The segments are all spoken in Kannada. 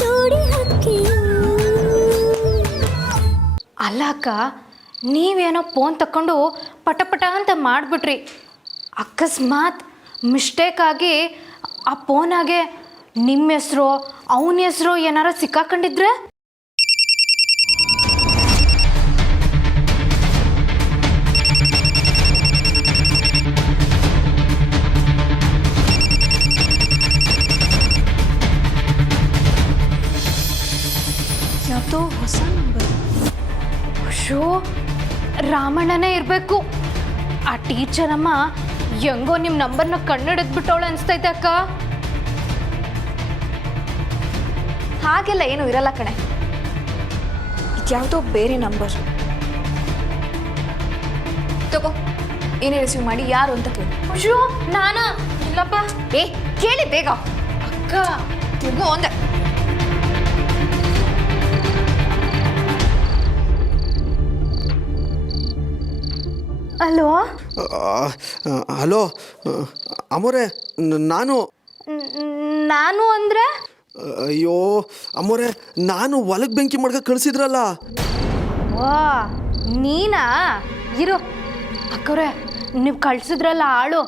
ಜೋಡಿ ಹಕ್ಕಿಯು. ಅಲ್ಲ ಅಕ್ಕ, ನೀವೇನೋ ಫೋನ್ ತಕ್ಕೊಂಡು ಪಟ ಅಂತ ಮಾಡಿಬಿಟ್ರಿ. ಅಕಸ್ಮಾತ್ ಮಿಸ್ಟೇಕ್ ಆಗಿ ಆ ಫೋನಾಗೆ ನಿಮ್ಮ ಹೆಸರು ಅವನ ಹೆಸರು ಏನಾರ ಸಿಕ್ಕಾಕೊಂಡಿದ್ರೆ? ಯಾವುದೋ ಹೊಸ ನಂಬರ್. ಶೋ ರಾಮಣ್ಣನೇ ಇರಬೇಕು. ಆ ಟೀಚರಮ್ಮ ಹೆಂಗೋ ನಿಮ್ಮ ನಂಬರ್ನ ಕಣ್ಣಿಡಿದ್ಬಿಟ್ಟವಳು ಅನಿಸ್ತೈತೆ ಅಕ್ಕ. ಹಾಗೆಲ್ಲ ಏನೂ ಇರಲ್ಲ ಕಣೆ, ಇದ್ಯಾವುದೋ ಬೇರೆ ನಂಬರ್. ತಗೋ, ಏನೇ ರಿಸೀವ್ ಮಾಡಿ ಯಾರು ಅಂತ ಕೇಳಿ. ಅಯ್ಯೋ ನಾನಾ? ಇಲ್ಲಪ್ಪ. ಏ ಕೇಳಿ ಬೇಗ. ಅಕ್ಕ ತಗೋ ಅಂದೆ. ಅಲೋ ಹಲೋ ಅಮ್ಮೋರೆ, ನಾನು ಅಂದರೆ? ಅಯ್ಯೋ ಅಮ್ಮೋರೆ, ನಾನು ಹೊಲಕ್ಕೆ ಬೆಂಕಿ ಮಾಡ್ಕ ಕಳಿಸಿದ್ರಲ್ಲ. ವಾ ನೀನಾ? ಇರು ಅಕ್ಕವ್ರೆ, ನೀವು ಕಳ್ಸಿದ್ರಲ್ಲ ಆಳು,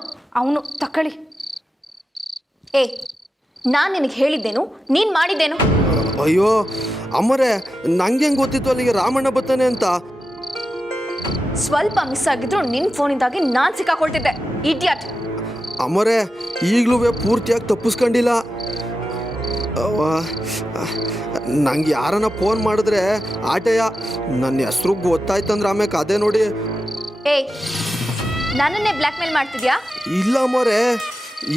ಅವನು ತಕೊಳ್ಳಿ. ಏ, ನಾನು ನಿನಗೆ ಹೇಳಿದ್ದೇನು, ನೀನು ಮಾಡಿದ್ದೇನು? ಅಯ್ಯೋ ಅಮ್ಮೋರೆ, ನಂಗೆ ಹೆಂಗೆ ಗೊತ್ತಿತ್ತು ಅಲ್ಲಿಗೆ ರಾಮಣ್ಣ ಬರ್ತಾನೆ ಅಂತ? ಸ್ವಲ್ಪ ಮಿಸ್ ಆಗಿದ್ರು ನಿನ್ನ ಫೋನಿಂದಾಗಿ ನಾನು ಸಿಕ್ಕಾಕೊಳ್ತಿದ್ದೆ, ಇಡಿಯಟ್. ಅಮ್ಮೋರೆ, ಈಗಲೂ ಪೂರ್ತಿಯಾಗಿ ತಪ್ಪಿಸ್ಕೊಂಡಿಲ್ಲ. ನಂಗೆ ಯಾರನ್ನ ಫೋನ್ ಮಾಡಿದ್ರೆ ಆಟೆಯ ನನ್ನ ಹೆಸ್ರು ಗೊತ್ತಾಯ್ತಂದ್ರೆ ಆಮೇಲೆ ಅದೇ ನೋಡಿ. ಏಯ್, ನನ್ನನ್ನೇ ಬ್ಲ್ಯಾಕ್ ಮೇಲ್ ಮಾಡ್ತಿದ್ಯಾ? ಇಲ್ಲ ಅಮ್ಮೋರೆ,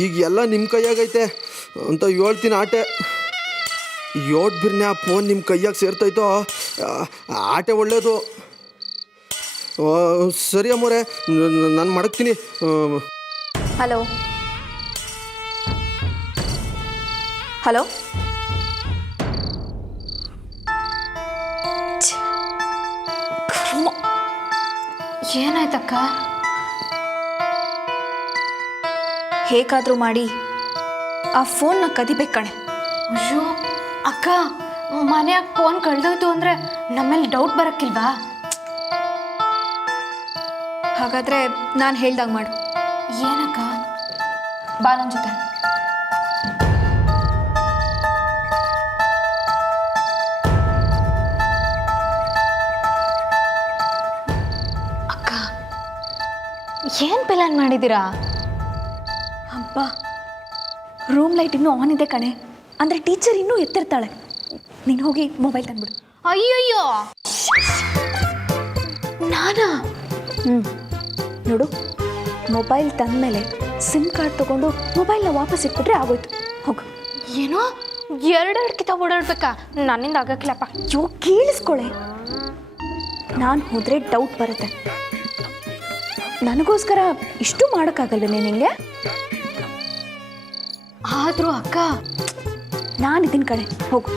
ಈಗ ಎಲ್ಲ ನಿಮ್ಮ ಕೈಯಾಗೈತೆ ಅಂತ ಹೇಳ್ತೀನಿ ಆಟೆ. ಯೋಟ್ ಬಿರ್ನೆ ಆ ಫೋನ್ ನಿಮ್ಮ ಕೈಯಾಗ ಸೇರ್ತೈತೋ ಆಟೆ ಒಳ್ಳೇದು. ಸರಿ ಅಮ್ಮೋರೆ, ನಾನು ಮಡಗ್ತೀನಿ. Hello hello, ಏನಾಯ್ತಕ್ಕ? ಹೇಗಾದರೂ ಮಾಡಿ ಆ ಫೋನ್ನ ಕದಿಬೇಕು ಕಣೆ. ಅಯ್ಯೋ ಅಕ್ಕ, ಮನ್ಯಾಗ ಫೋನ್ ಕಳ್ದೋಯ್ತು ಅಂದರೆ ನಮ್ಮೇಲೆ ಡೌಟ್ ಬರೋಕ್ಕಿಲ್ವಾ? ಹಾಗಾದರೆ ನಾನು ಹೇಳ್ದಾಗ ಮಾಡು. ಏನಕ್ಕ? ಬಾ ನನ್ನ ಜೊತೆ. ಅಕ್ಕ, ಏನು ಪ್ಲಾನ್ ಮಾಡಿದ್ದೀರಾ? ಅಬ್ಬಾ, ರೂಮ್ ಲೈಟ್ ಇನ್ನೂ ಆನ್ ಇದೆ ಕಣೆ, ಅಂದರೆ ಟೀಚರ್ ಇನ್ನೂ ಎತ್ತಿರ್ತಾಳೆ. ನೀನು ಹೋಗಿ ಮೊಬೈಲ್ ತಂದ್ಬಿಡು. ಅಯ್ಯಯ್ಯೋ, ನಾನಾ? ನೋಡು, ಮೊಬೈಲ್ ತಂದಮೇಲೆ ಸಿಮ್ ಕಾರ್ಡ್ ತೊಗೊಂಡು ಮೊಬೈಲ್ನ ವಾಪಸ್ ಇಟ್ಬಿಟ್ರೆ ಆಗೋಯ್ತು. ಹೋಗು. ಏನೋ ಎರಡೆರಡು ಕಿತಾಬ್ ಓಡಾಡ್ಬೇಕಾ? ನನ್ನಿಂದ ಆಗಕ್ಕಿಲ್ಲಪ್ಪ. ಅಯ್ಯೋ ಕೇಳಿಸ್ಕೊಳೆ, ನಾನು ಹೋದರೆ ಡೌಟ್ ಬರುತ್ತೆ. ನನಗೋಸ್ಕರ ಇಷ್ಟು ಮಾಡೋಕ್ಕಾಗಲ್ವೇ ನಿನಗೆ? ಆದರೂ ಅಕ್ಕ, ನಾನಿದ್ದೀನಿ ಕಣೆ, ಹೋಗು.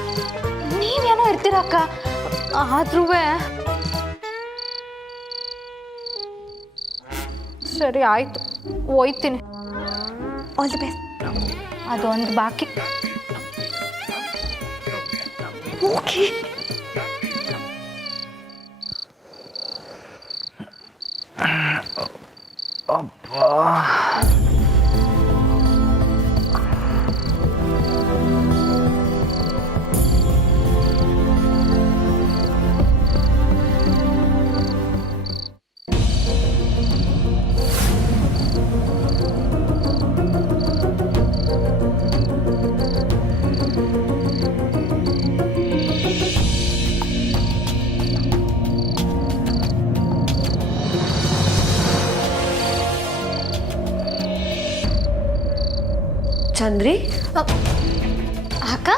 ನೀವೇನೋ ಇರ್ತೀರ ಅಕ್ಕ, ಆದ್ರೂ ಸರಿ ಆಯಿತು, ಹೋಯ್ತೀನಿ. All the best. ಅದೊಂದು ಬಾಕಿ. ಓಕೆ. ಚಂದ್ರಿ, ಅಕ್ಕ,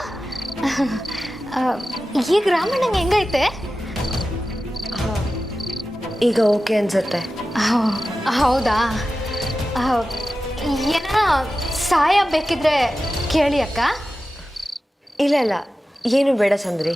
ಈಗ ರಾಮಣ್ಣಂಗೆ ಹೆಂಗೈತೆ? ಈಗ ಓಕೆ ಅನ್ಸುತ್ತೆ. ಹೌದಾ? ಏನ ಸಹಾಯ ಬೇಕಿದ್ರೆ ಕೇಳಿ ಅಕ್ಕ. ಇಲ್ಲ ಇಲ್ಲ, ಏನು ಬೇಡ ಚಂದ್ರಿ.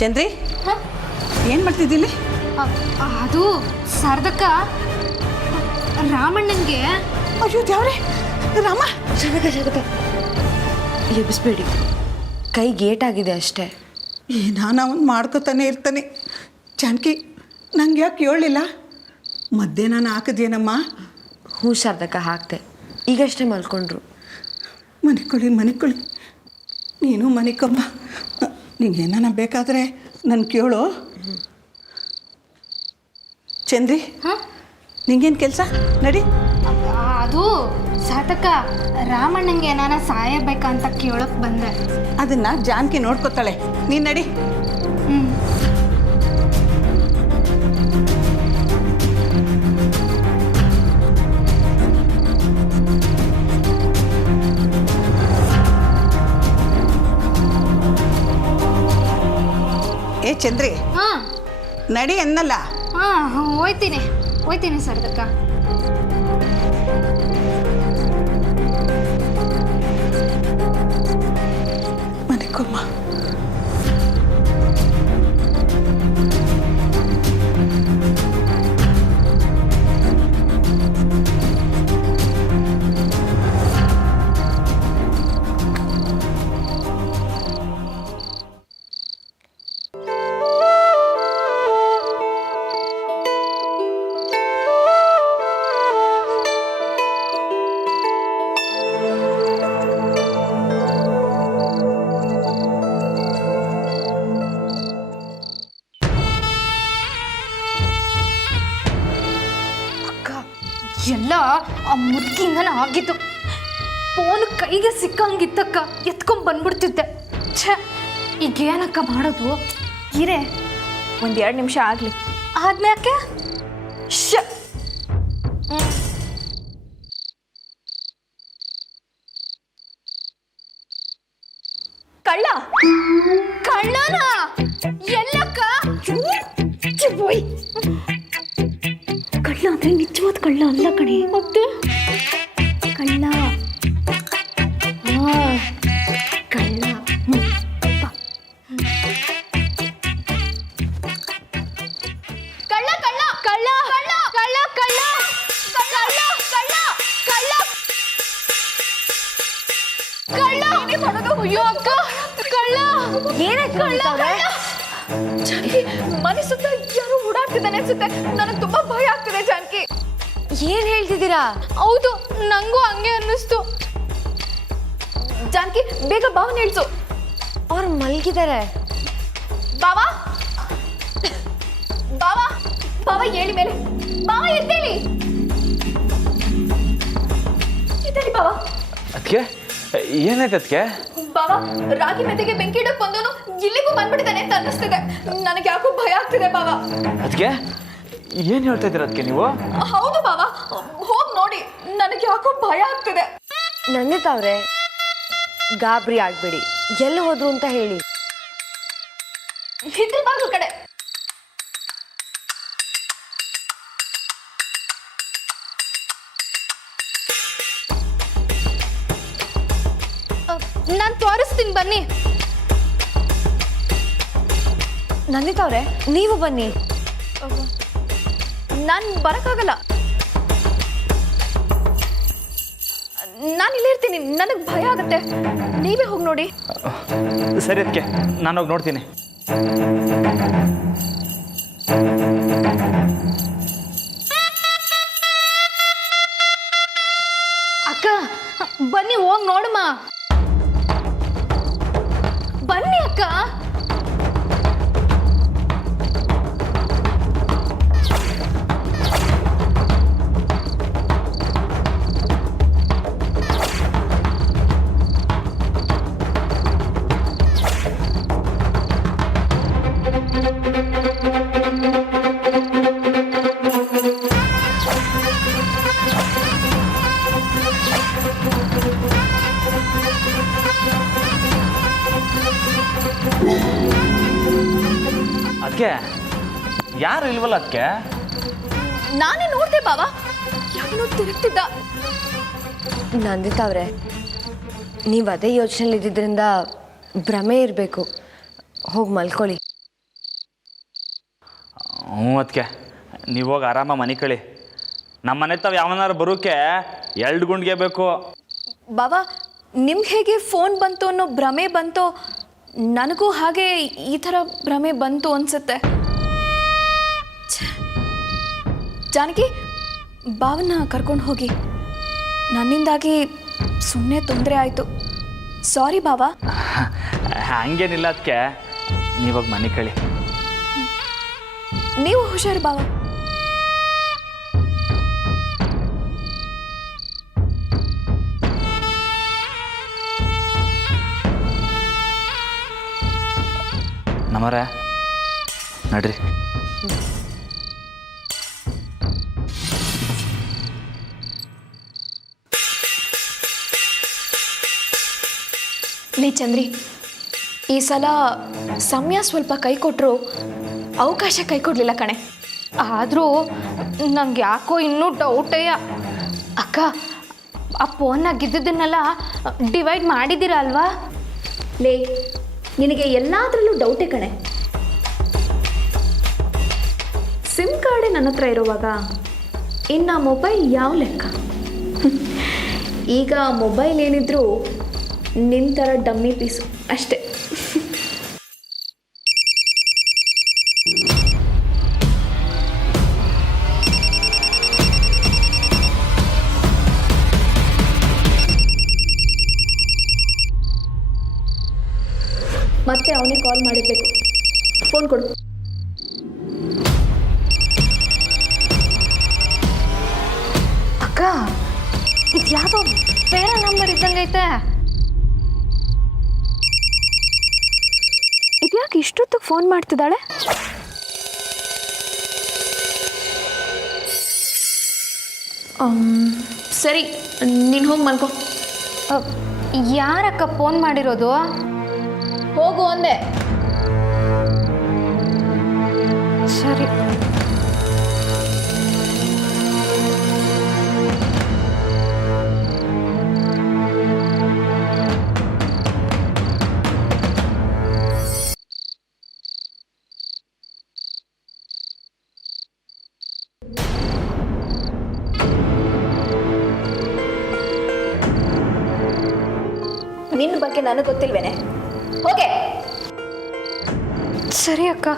ಚಂದ್ರಿ ಹಾಂ ಏನು ಮಾಡ್ತಿದ್ದಿಲ್ಲಿ? ಅದು ಶಾರದಕ್ಕ ರಾಮಣ್ಣನಿಗೆ ಅಯ್ಯೋ ದೇವ್ರೆ, ರಾಮ! ಜಗದ ಎಬ್ಬಿಸ್ಬೇಡಿ, ಕೈ ಗೇಟಾಗಿದೆ ಅಷ್ಟೇ. ನಾನು ಅವನು ಮಾಡ್ಕೊತಾನೆ ಇರ್ತಾನೆ. ಜಾನಕಿ, ನಂಗೆ ಯಾಕೆ ಹೇಳಿಲ್ಲ? ಮಧ್ಯೆ ನಾನು ಹಾಕಿದ್ಯೇನಮ್ಮ? ಹ್ಞೂ ಶಾರದಕ್ಕ ಹಾಕ್ತೆ, ಈಗಷ್ಟೇ ಮಲ್ಕೊಂಡ್ರು. ಮನಿಕೊಳ್ಳಿ ನೀನು ಮನಿಕಮ್ಮ. ನಿಂಗೇನ ಬೇಕಾದರೆ ನನ್ನ ಕೇಳು. ಚಂದ್ರಿ, ಹಾಂ ನಿಂಗೇನು ಕೆಲಸ? ನಡಿ. ಅದು ಸಾತಕ ರಾಮಣ್ಣಂಗೆ ಏನಾನ ಸಹಾಯ ಬೇಕಂತ ಕೇಳೋಕೆ ಬಂದೆ. ಅದನ್ನು ಜಾನಕಿ ನೋಡ್ಕೊತಾಳೆ, ನೀನು ನಡಿ. ಹ್ಞೂ ಏ ಚಂದ್ರಿ, ಹಾಂ ನಡಿ ಅನ್ನಲ್ಲ. ಹಾಂ ಹೋಯ್ತೀನಿ ಶಾರದಕ್ಕ. ಮನಿಕೊಮ್ಮ. ಎಲ್ಲ ಆ ಮುದುಕಿಂಗನ ಆಗಿತ್ತು. ಫೋನ್ ಕೈಗೆ ಸಿಕ್ಕಂಗಿತ್ತಕ್ಕ, ಎತ್ಕೊಂಡ್ ಬಂದ್ಬಿಡ್ತಿದ್ದೆ. ಛೇ, ಈಗೇನಕ್ಕ ಮಾಡೋದು? ಇರೇ ಒಂದು 2 ನಿಮಿಷ ಆಗಲಿ. ಆದ್ಮ್ಯಾಕೆ ಕಳ್ಳ ಕಳ್ಳನ ಎಲ್ಲಕ್ಕ? ಕಳ್ಳ ಅಂದರೆ ನಿಜವಾದ ಕಳ್ಳ ಅಲ್ಲ ಕಣೆ. ಮತ್ತೆ ಕಳ್ಳ ಕಳ್ಳ ಕಳ್ಳ ಕಳ್ಳ ಕಳ್ಳ ಕಳ್ಳ ಕಳ್ಳ ಕಳ್ಳ ಕಳ್ಳ ಕಳ್ಳ ಕಳ್ಳ ಕಳ್ಳ ಮಾಡೋದು. ಅಯ್ಯೋ ಅಕ್ಕ, ಕಳ್ಳ! ಏನಾಯ್ತು ಕಳ್ಳ ಜಾನಕಿ, ಮನೆ ಸುತ್ತ ಯಾರೋ ಓಡಾಡ್ತಿದ್ದಾನೆ ಅನ್ಸುತ್ತೆ. ನನಗೆ ತುಂಬಾ ಭಯ ಆಗ್ತಿದೆ ಜಾನಕಿ. ಏನು ಹೇಳ್ತಿದ್ದೀರಾ? ಹೌದು, ನಂಗೂ ಹಂಗೆ ಅನ್ನಿಸ್ತು. ಜಾನಕಿ, ಬೇಗ ಬಾವನ್ ಹೇಳ್ಸು. ಅವ್ರು ಮಲಗಿದ್ದಾರೆ. ಬಾವಾ ಬಾವಾ ಬಾವಾ, ಹೇಳಿ ಮೇಲೆ. ಬಾವಾ ಎದ್ದೇಳಿ, ಎದ್ದೇಳಿ ಬಾವಾ. ಅದಕ್ಕೆ ಏನಾಯ್ತು? ಅದಕ್ಕೆ ಬಾವಾ, ರಾಗಿ ಮೆತೆಗೆ ಬೆಂಕಿ ಇಡಕ್ ಬಂದವನು ಇಲ್ಲಿಗೂ ಬಂದ್ಬಿಟ್ಟಿದ್ದಾನೆ ಅಂತ ಅನ್ನಿಸ್ತಿದೆ. ನನಗೆ ಯಾಕೋ ಭಯ ಆಗ್ತಿದೆ ಬಾವಾ. ಅದಕ್ಕೆ ಏನು ಹೇಳ್ತಾ ಇದ್ದೀರ ಅದಕ್ಕೆ ನೀವು? ಹೌದು ಬಾವಾ, ಹೋಗ್ ನೋಡಿ, ನನಗೆ ಯಾಕೋ ಭಯ ಆಗ್ತಿದೆ. ನಂದಿತಾ ಅವ್ರೆ, ಗಾಬರಿ ಆಗ್ಬೇಡಿ. ಎಲ್ಲಿ ಹೋದ್ರು ಅಂತ ಹೇಳಿ. ಹಿತ್ತಲ ಬಾಗ್ಲು ಕಡೆ. ನಾನು ತೋರಿಸ್ತೀನಿ, ಬನ್ನಿ. ನಂದಿತಾ ಅವ್ರೆ, ನೀವು ಬನ್ನಿ. ನಾನು ಬರೋಕ್ಕಾಗಲ್ಲ, ನಾನು ಇಲ್ಲೇ ಇರ್ತೀನಿ. ನನಗೆ ಭಯ ಆಗುತ್ತೆ, ನೀವೇ ಹೋಗಿ ನೋಡಿ. ಸರಿ ಅದಕ್ಕೆ, ನಾನು ಹೋಗಿ ನೋಡ್ತೀನಿ. ಅಕ್ಕ, ಬನ್ನಿ, ಹೋಗಿ ನೋಡಮ್ಮ. ಬನ್ನಿ ಅಕ್ಕ. ಅದಕ್ಕೆ ಯಾರು ಇಲ್ವಲ್ಲ? ಅದಕ್ಕೆ ನಾನೇ ನೋಡ್ದೆ ಬಾವಾ, ಯಾವನೋ ತಿರುಗ್ತಿದ್ದ. ನಂದಿತಾ ಅವ್ರೆ, ನೀವು ಅದೇ ಯೋಚನೆಯಲ್ಲಿ ಇದ್ದಿದ್ದರಿಂದ ಭ್ರಮೆ ಇರಬೇಕು. ಹೋಗಿ ಮಲ್ಕೊಳ್ಳಿ. ಹ್ಞೂ ಅದಕ್ಕೆ ನೀವು ಹೋಗಿ ಆರಾಮ ಮನೆ ಕಳಿ. ನಮ್ಮ ಮನೆ ತಾವು ಯಾವನಾರು ಬರೋಕ್ಕೆ 2 ಗುಂಡಿಗೆ ಬೇಕು. ಬಾಬಾ ನಿಮ್ಗೆ ಹೇಗೆ ಫೋನ್ ಬಂತು ಅನ್ನೋ ಭ್ರಮೆ ಬಂತೋ ನನಗೂ ಹಾಗೆ ಈ ಥರ ಭ್ರಮೆ ಬಂತು ಅನಿಸುತ್ತೆ. ಜಾನಕಿ ಬಾವನ್ನ ಕರ್ಕೊಂಡು ಹೋಗಿ, ನನ್ನಿಂದಾಗಿ ಸುಮ್ಮನೆ ತೊಂದರೆ ಆಯಿತು. ಸಾರಿ ಬಾವಾ. ಹಂಗೇನಿಲ್ಲ ಅದಕ್ಕೆ ನೀವಾಗ ಮನೆ ಕಳಿ. ನೀವು ಹುಷಾರು ಬಾವಾ. ನಮ್ಮರೆ ನಡ್ರಿ. ಲೇ ಚಂದ್ರಿ, ಈ ಸಲ ಸಮಯ ಸ್ವಲ್ಪ ಕೈ ಕೊಟ್ಟರು, ಅವಕಾಶ ಕೈ ಕೊಡಲಿಲ್ಲ ಕಣೆ. ಆದರೂ ನಂಗೆ ಯಾಕೋ ಇನ್ನೂ ಡೌಟೇಯ. ಅಕ್ಕ, ಆ ಫೋನ್ನಾಗ ಇದ್ದಿದ್ದನ್ನೆಲ್ಲ ಡಿವೈಡ್ ಮಾಡಿದ್ದೀರ ಅಲ್ವಾ? ಲೇ ನಿನಗೆ ಎಲ್ಲದರಲ್ಲೂ ಡೌಟೇ ಕಣೆ. ಸಿಮ್ ಕಾರ್ಡೇ ನನ್ನ ಹತ್ರ ಇರುವಾಗ ಇನ್ನು ಮೊಬೈಲ್ ಯಾವ ಲೆಕ್ಕ? ಈಗ ಮೊಬೈಲ್ ಏನಿದ್ರು ನಿನ್ನ ಥರ ಡಮ್ಮಿ ಪೀಸು ಅಷ್ಟೇ. ಮತ್ತೆ ಅವನಿಗೆ ಕಾಲ್ ಮಾಡಿರ್ಬೇಕು. ಫೋನ್ ಕೊಡು. ಅಕ್ಕ, ಇದು ಯಾವುದೋ ಬೇರೆ ನಂಬರ್ ಇದ್ದಂಗೈತೆ. ಇದ್ಯಾಕೆ ಇಷ್ಟೊತ್ತಿಗೆ ಫೋನ್ ಮಾಡ್ತಿದ್ದಾಳೆ? ಸರಿ, ನೀನು ಹೋಗಿ ಮಲ್ಕೋ. ಯಾರಕ್ಕ ಫೋನ್ ಮಾಡಿರೋದು? ಹೋಗು ಅಂದೆ. ಸರಿ. ನಿನ್ನ ಬಗ್ಗೆ ನನಗೆ ಗೊತ್ತಿಲ್ವೇನೆ? ಹೋಗೆ. ಸರಿ ಅಕ್ಕ.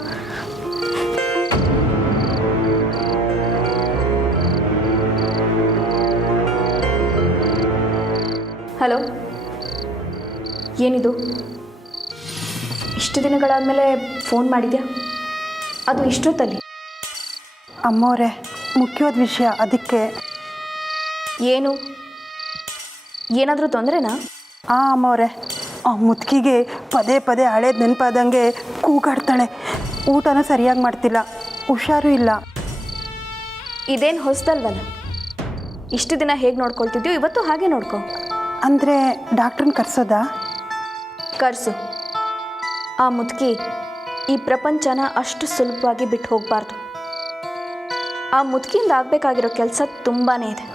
ಹಲೋ, ಏನಿದು? ಇಷ್ಟು ದಿನಗಳಾದಮೇಲೆ ಫೋನ್ ಮಾಡಿದ್ಯಾ? ಅದು ಇಷ್ಟೊತ್ತಲ್ಲಿ? ಅಮ್ಮವ್ರೆ, ಮುಖ್ಯವಾದ ವಿಷಯ, ಅದಕ್ಕೆ. ಏನು? ಏನಾದರೂ ತೊಂದರೆನಾ? ಅಮ್ಮವ್ರೆ, ಆ ಮುದುಕಿಗೆ ಪದೇ ಪದೇ ಹಳೇದು ನೆನಪಾದಂಗೆ ಕೂಗಾಡ್ತಾಳೆ. ಊಟನೂ ಸರಿಯಾಗಿ ಮಾಡ್ತಿಲ್ಲ, ಹುಷಾರು ಇಲ್ಲ. ಇದೇನು ಹೊಸದಲ್ವಲ್ಲ? ಇಷ್ಟು ದಿನ ಹೇಗೆ ನೋಡ್ಕೊಳ್ತಿದ್ಯೋ ಇವತ್ತು ಹಾಗೆ ನೋಡ್ಕೊ. ಅಂದರೆ ಡಾಕ್ಟ್ರನ್ನ ಕರ್ಸೋದಾ? ಕರ್ಸು. ಆ ಮುದುಕಿ ಈ ಪ್ರಪಂಚನ ಅಷ್ಟು ಸುಲಭವಾಗಿ ಬಿಟ್ಟು ಹೋಗಬಾರ್ದು. ಆ ಮುದುಕಿಯಿಂದ ಆಗಬೇಕಾಗಿರೋ ಕೆಲಸ ತುಂಬಾ ಇದೆ.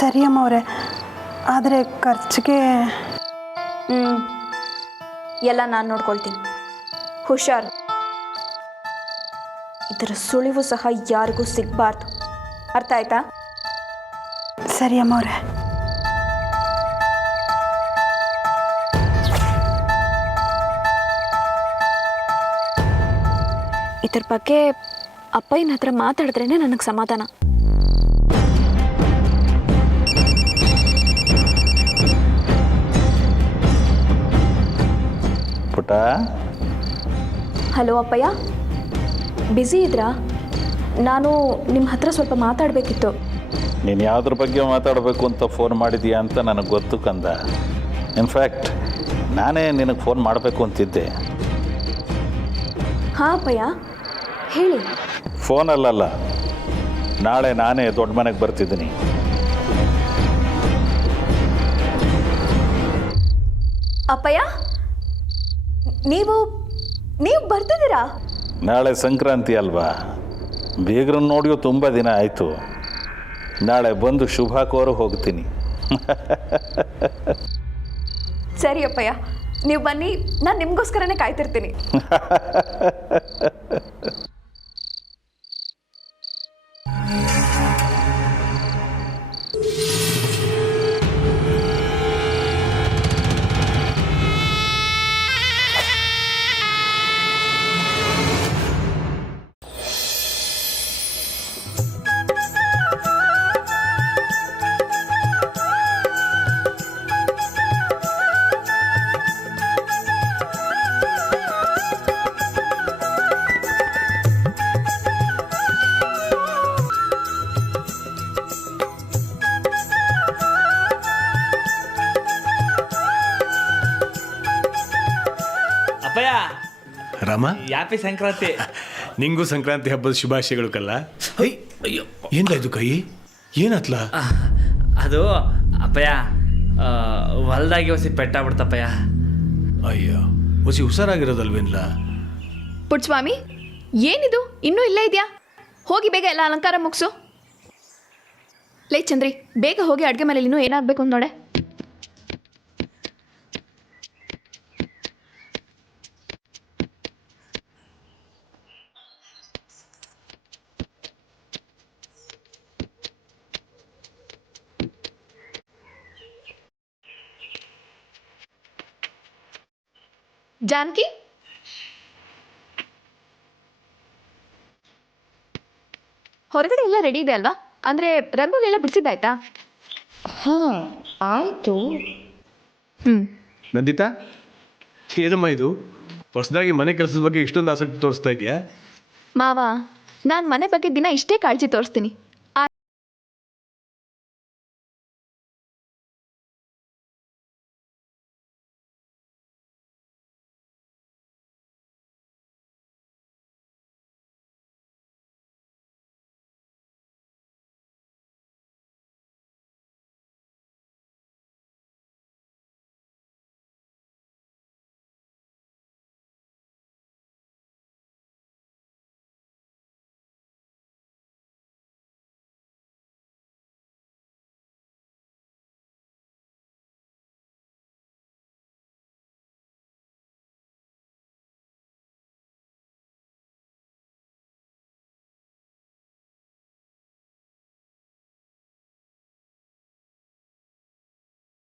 ಸರಿ ಅಮ್ಮವ್ರೆ, ಆದರೆ ಖರ್ಚಿಗೆ ಎಲ್ಲ ನಾನು ನೋಡ್ಕೊಳ್ತೀನಿ. ಹುಷಾರು. ಇದರ ಸುಳಿವು ಸಹ ಯಾರಿಗೂ ಸಿಗಬಾರ್ದು. ಅರ್ಥ ಆಯ್ತಾ? ಸರಿ ಅಮ್ಮವ್ರೆ. ಇದ್ರ ಬಗ್ಗೆ ಅಪ್ಪಯ್ಯನ ಹತ್ರ ಮಾತಾಡಿದ್ರೇ ನನಗೆ ಸಮಾಧಾನ. ಪುಟ. ಹಲೋ ಅಪ್ಪಯ್ಯ, ಬ್ಯುಸಿ ಇದ್ರಾ? ನಾನು ನಿಮ್ಮ ಹತ್ರ ಸ್ವಲ್ಪ ಮಾತಾಡಬೇಕಿತ್ತು. ನೀನು ಯಾವುದ್ರ ಬಗ್ಗೆ ಮಾತಾಡಬೇಕು ಅಂತ ಫೋನ್ ಮಾಡಿದೀಯಾ ಅಂತ ನನಗೆ ಗೊತ್ತು ಕಂದ. ಇನ್ಫ್ಯಾಕ್ಟ್ ನಾನೇ ನಿನಗೆ ಫೋನ್ ಮಾಡಬೇಕು ಅಂತಿದ್ದೆ. ಹಾಂ ಅಪ್ಪಯ್ಯ, ಹೇಳಿ. ಫೋನಲ್ಲಲ್ಲ, ನಾಳೆ ನಾನೇ ದೊಡ್ಡ ಮನೆಗೆ ಬರ್ತಿದ್ದೀನಿ. ಅಪ್ಪಯ್ಯ, ನೀವು ಬರ್ತಿದ್ದೀರಾ? ನಾಳೆ ಸಂಕ್ರಾಂತಿ ಅಲ್ವಾ, ಬೀಗ್ರನ್ನ ನೋಡಿಯೋ ತುಂಬ ದಿನ ಆಯಿತು. ನಾಳೆ ಬಂದು ಶುಭ ಕೋರು ಹೋಗ್ತೀನಿ. ಸರಿ ಅಪ್ಪಯ್ಯ, ನೀವು ಬನ್ನಿ, ನಾನು ನಿಮಗೋಸ್ಕರನೇ ಕಾಯ್ತಿರ್ತೀನಿ. ಅಪ್ಪಯ್ಯ ರಾಮ, ಹ್ಯಾಪಿ ಸಂಕ್ರಾಂತಿ. ನಿಂಗೂ ಸಂಕ್ರಾಂತಿ ಹಬ್ಬದ ಶುಭಾಶಯಗಳು ಕಲ್ಲ. ಅಯ್ಯೋ, ಏನಾಯ್ತು ಕೈ? ಏನಾತ್ಲ? ಅದು ಅಪ್ಪಯ್ಯ ಹೊಲ್ದಾಗಿ ಹೊಸಿ ಪೆಟ್ಟಾಗ್ಬಿಡ್ತಪ್ಪಯ್ಯ. ಅಯ್ಯೋ, ಹೊಸಿ ಹುಷಾರಾಗಿರೋದಲ್ವೇನ್ಲ? ಪುಟ್ಸ್ವಾಮಿ, ಏನಿದು ಇನ್ನೂ ಇಲ್ಲೇ ಇದೆಯಾ? ಹೋಗಿ ಬೇಗ ಎಲ್ಲ ಅಲಂಕಾರ ಮುಗಿಸು. ಲೇ ಚಂದ್ರಿ, ಬೇಗ ಹೋಗಿ ಅಡುಗೆ ಮನೇಲಿ ಇನ್ನೂ ಏನಾಗಬೇಕು ಅಂತ ನೋಡೆ. ಜಾನಕಿ, ಹೊರಗಡೆ ಎಲ್ಲ ರೆಡಿ ಇದೆ ಅಲ್ವಾ? ಅಂದರೆ ರಂಗೋಲಿ ಎಲ್ಲ ಬಿಡಿಸಿದ್ದಾಯ್ತಾ? ಹಾಂ, ಆಯಿತು. ನಂದಿತಾ, ಏನಮ್ಮ ಇದು? ಹೊಸದಾಗಿ ಮನೆ ಕೆಲಸದ ಬಗ್ಗೆ ಇಷ್ಟೊಂದು ಆಸಕ್ತಿ ತೋರಿಸ್ತಾ ಇದೆಯಾ? ಮಾವ, ನಾನು ಮನೆ ಬಗ್ಗೆ ದಿನ ಇಷ್ಟೇ ಕಾಳಜಿ ತೋರಿಸ್ತೀನಿ.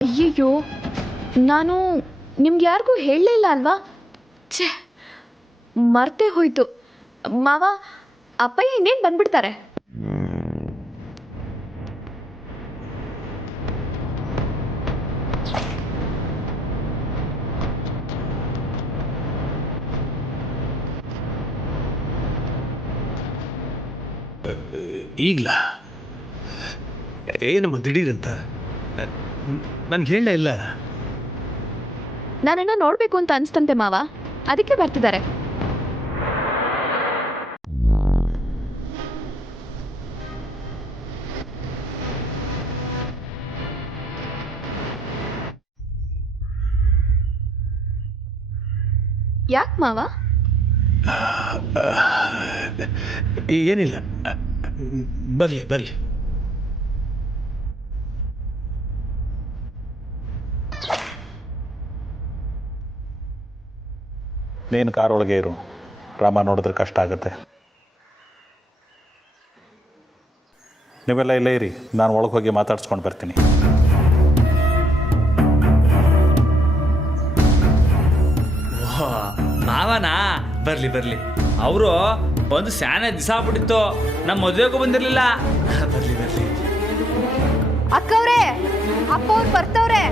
ಅಯ್ಯಯ್ಯೋ, ನಾನು ನಿಮ್ಗೆ ಯಾರಿಗೂ ಹೇಳಲೇ ಇಲ್ಲ ಅಲ್ವಾ? ಛೇ, ಮರ್ತೇ ಹೋಯ್ತು. ಮಾವ, ಅಪ್ಪಯ್ಯ ಇನ್ನೇನು ಬಂದ್ಬಿಡ್ತಾರೆ. ಈಗಲಾ? ಏನಮ್ಮ ದಿಢೀರಂತ? ನನ್ಗೆ ಹೇಳಲೇ ಇಲ್ಲ. ನಾನನ್ನ ನೋಡಬೇಕು ಅಂತ ಅನಿಸ್ತಂತೆ ಮಾವ, ಅದಕ್ಕೆ ಬರ್ತಿದ್ದಾರೆ. ಯಾಕೆ ಮಾವ? ಏನಿಲ್ಲ, ಬರಲಿ ಬರಲಿ. ನೀನು ಕಾರೊಳಗೆ ಇರು, ರಾಮ ನೋಡಿದ್ರೆ ಕಷ್ಟ ಆಗುತ್ತೆ. ನೀವೆಲ್ಲ ಇಲ್ಲೇ ಇರಿ, ನಾನು ಒಳಗೆ ಹೋಗಿ ಮಾತಾಡ್ಸ್ಕೊಂಡು ಬರ್ತೀನಿ. ಮಾವನಾ? ಬರಲಿ ಬರಲಿ. ಅವರು ಒಂದು ಸ್ಯಾನೆ ದಿಸ ಆಗ್ಬಿಟ್ಟಿತ್ತು, ನಮ್ಮ ಮದುವೆಗೂ ಬಂದಿರಲಿಲ್ಲ. ಬರಲಿ ಬರಲಿ. ಅಕ್ಕವ್ರೆ, ಅಪ್ಪ ಅವ್ರು ಬರ್ತವ್ರೆ.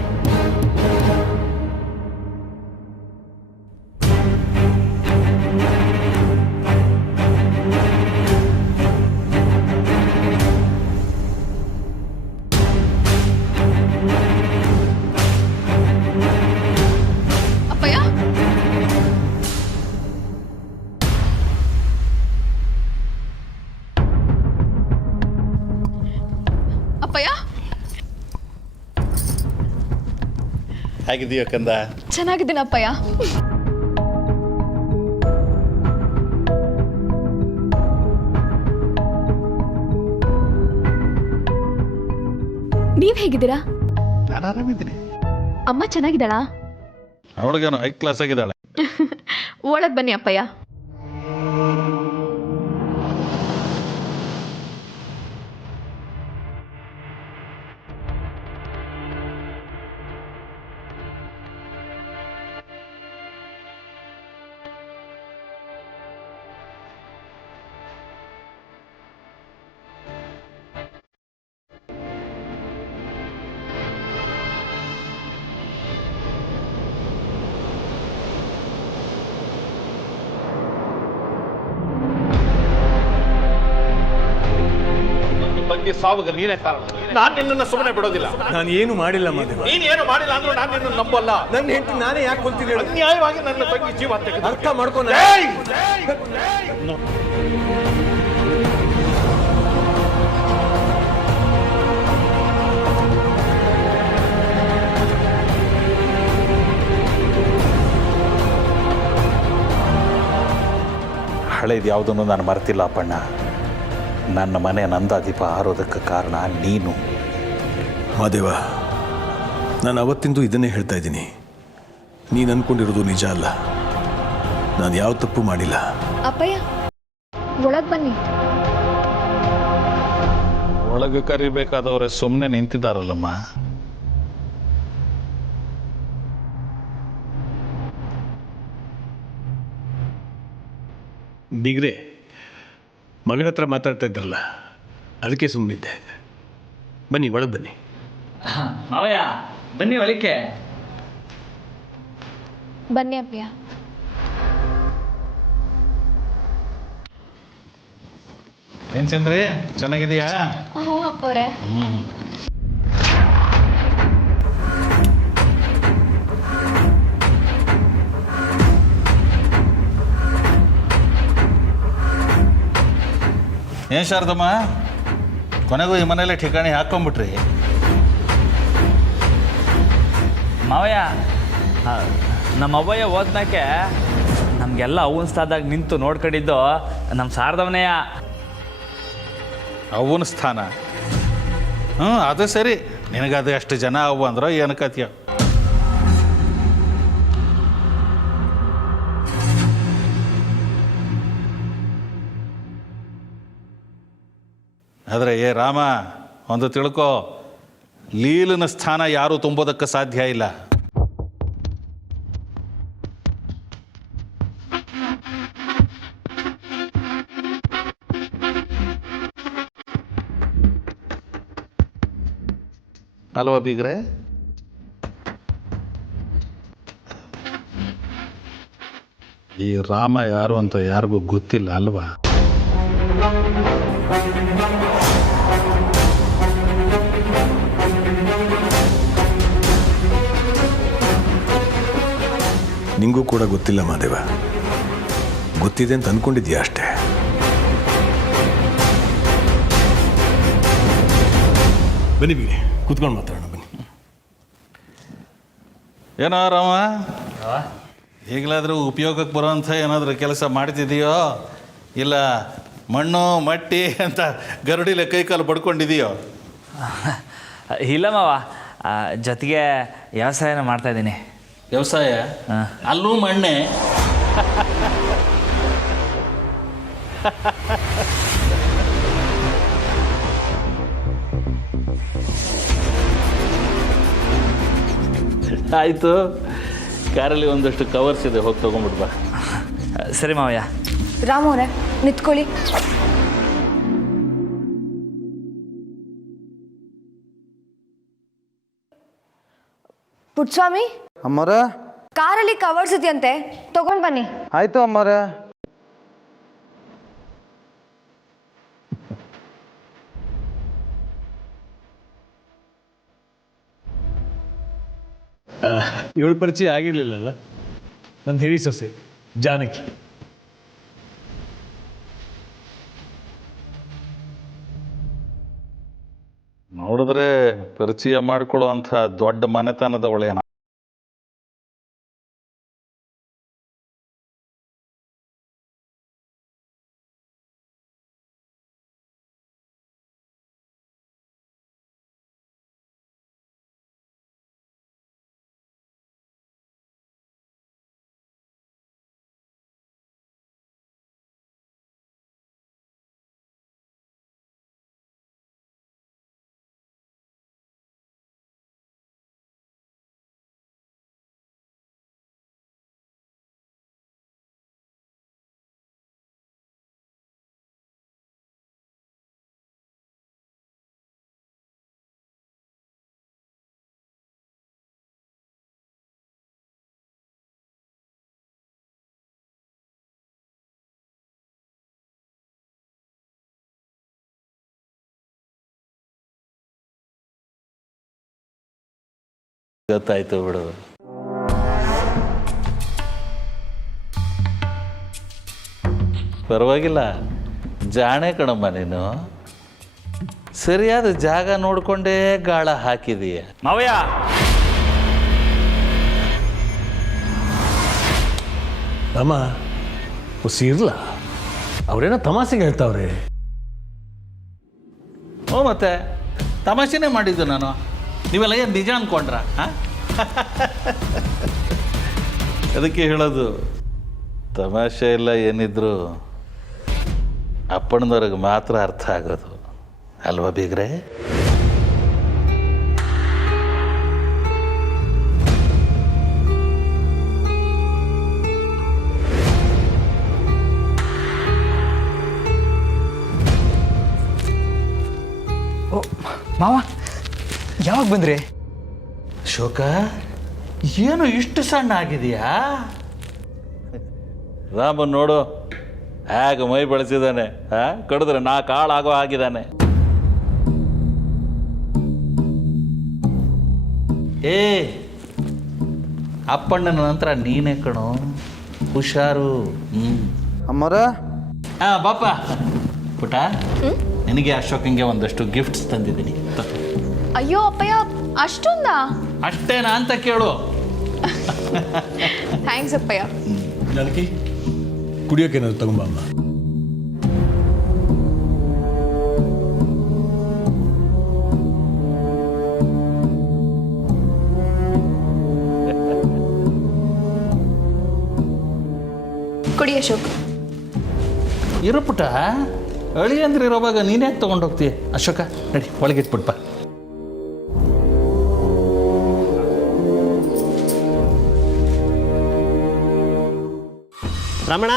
ಅಪ್ಪಯ್ಯ, ಅಪ್ಪಯ್ಯ, ಹೇಗಿದೆಯೋ ಕಂದ? ಚೆನ್ನಾಗಿದ್ದೀನಿ ಅಪ್ಪಯ್ಯ. ನೀವ್ ಹೇಗಿದ್ದೀರಾ? ನಾನು ಆರಾಮಿದ್ದೀನಿ. ಅಮ್ಮ ಚೆನ್ನಾಗಿದ್ದಾಳಾ? ಅವಳಿಗೇನು ಹೈ ಕ್ಲಾಸ್ ಆಗಿದ್ದಾಳೆ. ಒಳಗೆ ಬನ್ನಿ ಅಪ್ಪಯ್ಯ. ಈ ಸಾವಿಗೆ ನೀನೇ ಕಾರಣ. ನಾನು ನಿನ್ನನ್ನು ಸುಮ್ಮನೆ ಬಿಡೋದಿಲ್ಲ. ನಾನು ಏನು ಮಾಡಿಲ್ಲ ಮಾದೇವ. ನೀನೇನು ಮಾಡಿಲ್ಲ ಅಂದ್ರೂ ನಾನು ನಿನ್ನನ್ನು ನಂಬಲ್ಲ. ನನ್ನ ಹೆಂಡತಿ ನಾನೇ ಯಾಕೆ ಕೊಲ್ತೀನಿ ಹೇಳು? ಅನ್ಯಾಯವಾಗಿ ನನ್ನ ತಂಗಿ ಜೀವ ತೆಗೆದು ಅರ್ಥ ಮಾಡ್ಕೊಂಡು ಹಳೇದು ಯಾವುದನ್ನು ನಾನು ಮರೆತಿಲ್ಲ ಅಪ್ಪಣ್ಣ. ನನ್ನ ಮನೆ ನಂದಾದೀಪ ಆರೋದಕ್ಕೆ ಕಾರಣ ನೀನು. ಮಾದೇವ, ನಾನು ಅವತ್ತಿಂದು ಇದನ್ನೇ ಹೇಳ್ತಾ ಇದ್ದೀನಿ. ನೀನು ಅಂದ್ಕೊಂಡಿರೋದು ನಿಜ ಅಲ್ಲ. ನಾನು ಯಾವ ತಪ್ಪು ಮಾಡಿಲ್ಲ. ಅಪ್ಪಯ್ಯ ಒಳಗೆ ಬನ್ನಿ. ಒಳಗೆ ಕರಿಬೇಕಾದವ್ರೆ ಸುಮ್ಮನೆ ನಿಂತಿದ್ದಾರಲ್ಲಮ್ಮ. ಬಿಗ್ರೆ ಮಗಳ ಹತ್ರ ಮಾತಾಡ್ತಾ ಇದ್ರಲ್ಲ, ಅದಕ್ಕೆ ಸುಮ್ಮನಿದ್ದೆ. ಬನ್ನಿ, ಒಳಗೆ ಬನ್ನಿ. ಮಾವಯ್ಯ ಬನ್ನಿ ಒಳಕ್ಕೆ. ಬನ್ನಿ ಅಪ್ಪಯ್ಯ. ಏನು ಚಂದ್ರಿ, ಚೆನ್ನಾಗಿದೆಯಾ? ಹ್ಞೂ ಅಪ್ಪವ್ರೆ. ಏನು ಶಾರದಮ್ಮ, ಕೊನೆಗೂ ಈ ಮನೇಲೆ ಠಿಕಾಣಿ ಹಾಕ್ಕೊಂಬಿಟ್ರಿ? ಮಾವಯ್ಯ ನಮ್ಮ ಅವ್ವಯ್ಯ ಓದ್ನಾಕೆ ನಮಗೆಲ್ಲ ಅವನ ಸ್ಥಾನದಾಗ ನಿಂತು ನೋಡ್ಕೊಂಡಿದ್ದು ನಮ್ಮ ಶಾರದವನೆಯ. ಅವನ ಸ್ಥಾನ? ಅದು ಸರಿ. ನಿನಗದು ಎಷ್ಟು ಜನ ಅವು ಅಂದ್ರೋ ಏನು ಕತ್ಯ. ಆದರೆ ಏ ರಾಮ, ಒಂದು ತಿಳ್ಕೊ, ಲೀಲನ ಸ್ಥಾನ ಯಾರೂ ತುಂಬೋದಕ್ಕೆ ಸಾಧ್ಯ ಇಲ್ಲ. ಅಲ್ವಾ ಬೀಗ್ರೆ? ಈ ರಾಮ ಯಾರು ಅಂತ ಯಾರಿಗೂ ಗೊತ್ತಿಲ್ಲ ಅಲ್ವಾ? ನಿಂಗೂ ಕೂಡ ಗೊತ್ತಿಲ್ಲ ಮಾದೇವ. ಗೊತ್ತಿದೆ ಅಂತ ಅಂದ್ಕೊಂಡಿದ್ಯಾ ಅಷ್ಟೇ. ಬನ್ನಿ ಬಿಡಿ, ಕೂತ್ಕೊಂಡು ಮಾತಾಡೋಣ. ಬನ್ನಿ. ಏನೋ ರಾಮ, ಈಗಲಾದರೂ ಉಪಯೋಗಕ್ಕೆ ಬರೋಂಥ ಏನಾದರೂ ಕೆಲಸ ಮಾಡ್ತಿದೆಯೋ, ಇಲ್ಲ ಮಣ್ಣು ಮಟ್ಟಿ ಅಂತ ಗರುಡಿಲೆ ಕೈಕಾಲು ಪಡ್ಕೊಂಡಿದೆಯೋ? ಇಲ್ಲ ಮಾವ, ಜೊತೆಗೆ ವ್ಯವಸಾಯನ ಮಾಡ್ತಾಯಿದ್ದೀನಿ. ವ್ಯವಸಾಯ? ಅಲ್ಲೂ ಮಣ್ಣೆ? ಆಯಿತು, ಕಾರಲ್ಲಿ ಒಂದಷ್ಟು ಕವರ್ಸ್ ಇದೆ, ಹೋಗಿ ತೊಗೊಂಬಿಟ್ಟು ಬಾ. ಸರಿ ಮಾವಯ್ಯ. ರಾಮು ಅವರೇ ನಿಂತ್ಕೊಳ್ಳಿ. ಪುಟ್ಸ್ವಾಮಿ, ಅಮ್ಮರ ಕಾರಲ್ಲಿ ಕವರ್ಸ್ ಇದೆಯಂತೆ, ತಗೊಂಡ್ ಬನ್ನಿ. ಆಯಿತು ಅಮ್ಮರ. ಇವಳು ಪರಿಚಯ ಆಗಿರಲಿಲ್ಲಲ್ಲ, ನನ್ನ ಹಿರಿ ಸೊಸೆ ಜಾನಕಿ. ನೋಡಿದ್ರೆ ಪರಿಚಯ ಮಾಡಿಕೊಳ್ಳೋ ಅಂಥ ದೊಡ್ಡ ಮನೆತನದವಳೇನ? ಗೊತ್ತಾಯ್ತು ಬಿಡು. ಪರವಾಗಿಲ್ಲ, ಜಾಣೆ ಕಣಮ್ಮ ನೀನು. ಸರಿಯಾದ ಜಾಗ ನೋಡ್ಕೊಂಡೇ ಗಾಳ ಹಾಕಿದೀಯ. ಮಾವಯ್ಯ, ಅಮ್ಮ ಇರ್ಲ ಅವ್ರೇನೋ ತಮಾಷೆಗೆ ಹೇಳ್ತಾವ್ರೆ. ಹ್ಞೂ ಮತ್ತೆ ತಮಾಷೆನೇ ಮಾಡಿದ್ದು ನಾನು. ನೀವೆಲ್ಲ ಏನು ನಿಜ ಅಂದ್ಕೊಂಡ್ರ? ಅದಕ್ಕೆ ಹೇಳೋದು, ತಮಾಷೆ ಎಲ್ಲ ಏನಿದ್ರು ಅಪ್ಪಣ್ಣದವ್ರಿಗೆ ಮಾತ್ರ ಅರ್ಥ ಆಗೋದು ಅಲ್ವಾ ಬೀಗ್ರೆ? ಓ ಮಾವ, ಯಾವಾಗ ಬಂದ್ರಿ? ಶೋಕ, ಏನು ಇಷ್ಟು ಸಣ್ಣ ಆಗಿದೆಯಾ? ರಾಮನ್ ನೋಡು ಹೇಗೆ ಮೈ ಬೆಳೆಸಿದ್ದಾನೆ. ಕಡಿದ್ರೆ 4 ಆಳಾಗೋ ಆಗಿದ್ದಾನೆ. ಏ ಅಪ್ಪಣ್ಣನ ನಂತರ ನೀನೇ ಕಣೋ, ಹುಷಾರು. ಅಮ್ಮರ ಬಾಪ ಪುಟ, ನಿನಗೆ ಅಶೋಕಂಗೆ ಒಂದಷ್ಟು ಗಿಫ್ಟ್ಸ್ ತಂದಿದ್ದೀನಿ. ಅಯ್ಯೋ ಅಪ್ಪಯ್ಯ, ಅಷ್ಟೊಂದಾ? ಅಷ್ಟೇನಾ ಅಂತ ಕೇಳು. ಥ್ಯಾಂಕ್ಸ್ ಅಪ್ಪಯ್ಯ. ನನಗೆ ಕುಡಿಯೋಕೆ ಏನಾದ್ರು ತಗೊಂಬ ಅಮ್ಮ. ಕೊಡಿ ಅಶೋಕ್. ಇರು ಪುಟ, ಅಳಿ ಅಂದ್ರೆ ಇರೋವಾಗ ನೀನೇ ತೊಗೊಂಡೋಗ್ತೀಯ. ಅಶೋಕ ನಡಿ, ಒಳಗಿಟ್ಬಿಟ್ಪ. ರಮಣ,